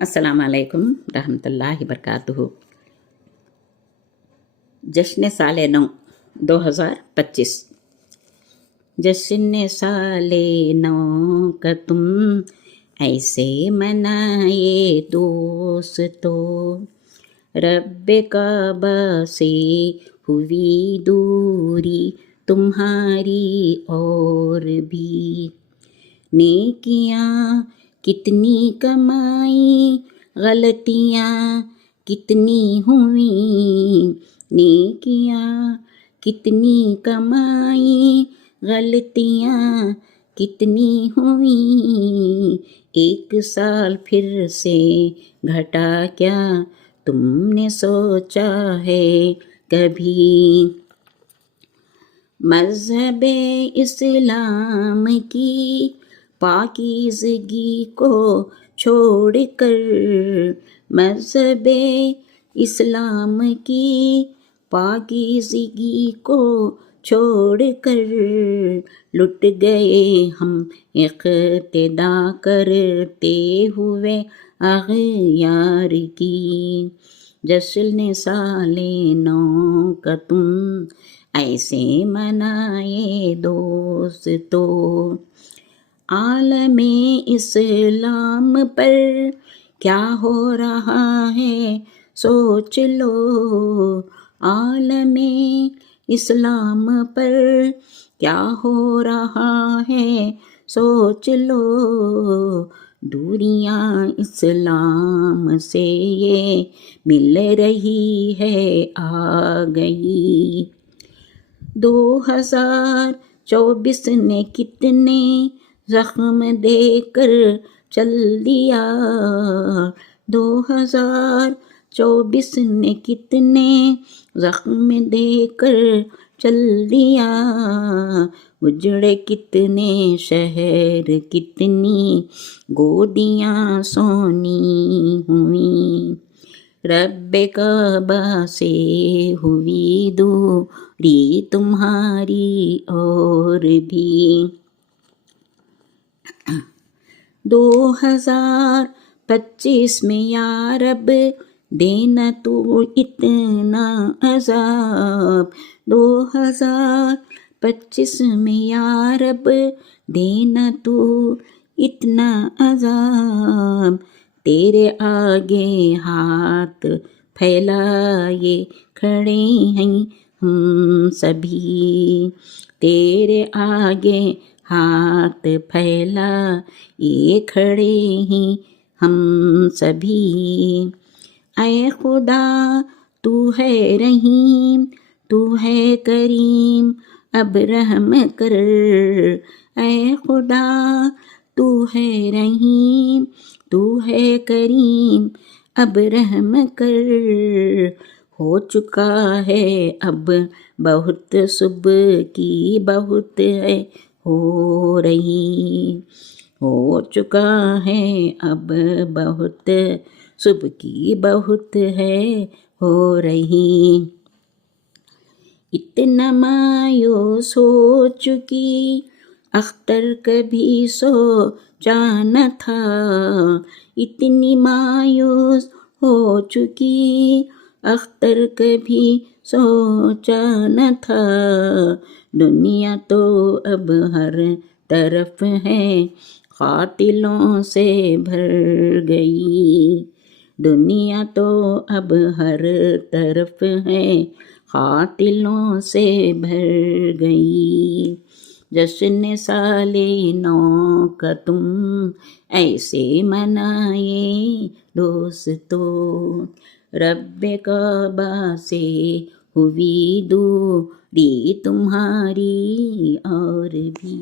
السلام علیکم رحمۃ اللہ وبرکاتہ۔ جشن سال نو 2025۔ جشن سال نو کا تم ایسے منائے دوستو، رب کعبہ سے ہوئی دوری تمہاری اور بھی، نیکیاں کتنی کمائی غلطیاں کتنی ہوئیں، نیکیاں کتنی کمائی غلطیاں کتنی ہوئیں، ایک سال پھر سے گھٹا کیا تم نے سوچا ہے کبھی؟ مذہب اسلام کی پاکیزگی کو چھوڑ کر، مذہب اسلام کی پاکیزگی کو چھوڑ کر، لٹ گئے ہم اقتدا کرتے ہوئے اغیار کی۔ جشن سال نو کا تم ایسے منائے دوستو، عالم اسلام پر کیا ہو رہا ہے سوچ لو، عالم اسلام پر کیا ہو رہا ہے سوچ لو، دوریاں اسلام سے یہ مل رہی ہے آ گئی۔ 2024 نے کتنے زخم دے کر چل دیا، 2024 نے کتنے زخم دے کر چل دیا، اجڑے کتنے شہر کتنی گودیاں سونی ہوئیں، رب کعبہ سے ہوئی دوری تمہاری اور بھی۔ 2025 میں یا رب دینا تو اتنا عذاب، 2025 میں یا رب دینا تو اتنا عذاب، تیرے آگے ہاتھ پھیلائے کھڑے ہیں ہم سبھی، تیرے آگے ہاتھ پھیلائے کھڑے ہیں ہم سبھی، اے خدا تو ہے رحیم تو ہے کریم اب رحم کر، اے خدا تو ہے رحیم تو ہے کریم اب رحم کر، ہو چکا ہے اب بہت صبح کی بہت ہے ہو رہی، ہو چکا ہے اب بہت صبح کی بہت ہے ہو رہی، اتنا مایوس ہو چکی اختر کبھی سوچا نہ تھا، اتنی مایوس ہو چکی اختر کبھی سوچا نہ تھا، دنیا تو اب ہر طرف ہے قاتلوں سے بھر گئی، دنیا تو اب ہر طرف ہے قاتلوں سے بھر گئی۔ جشن سال نو کا تم ایسے منائے دوستو، رب کعبہ سے ہوئی دوری تمہاری اور بھی۔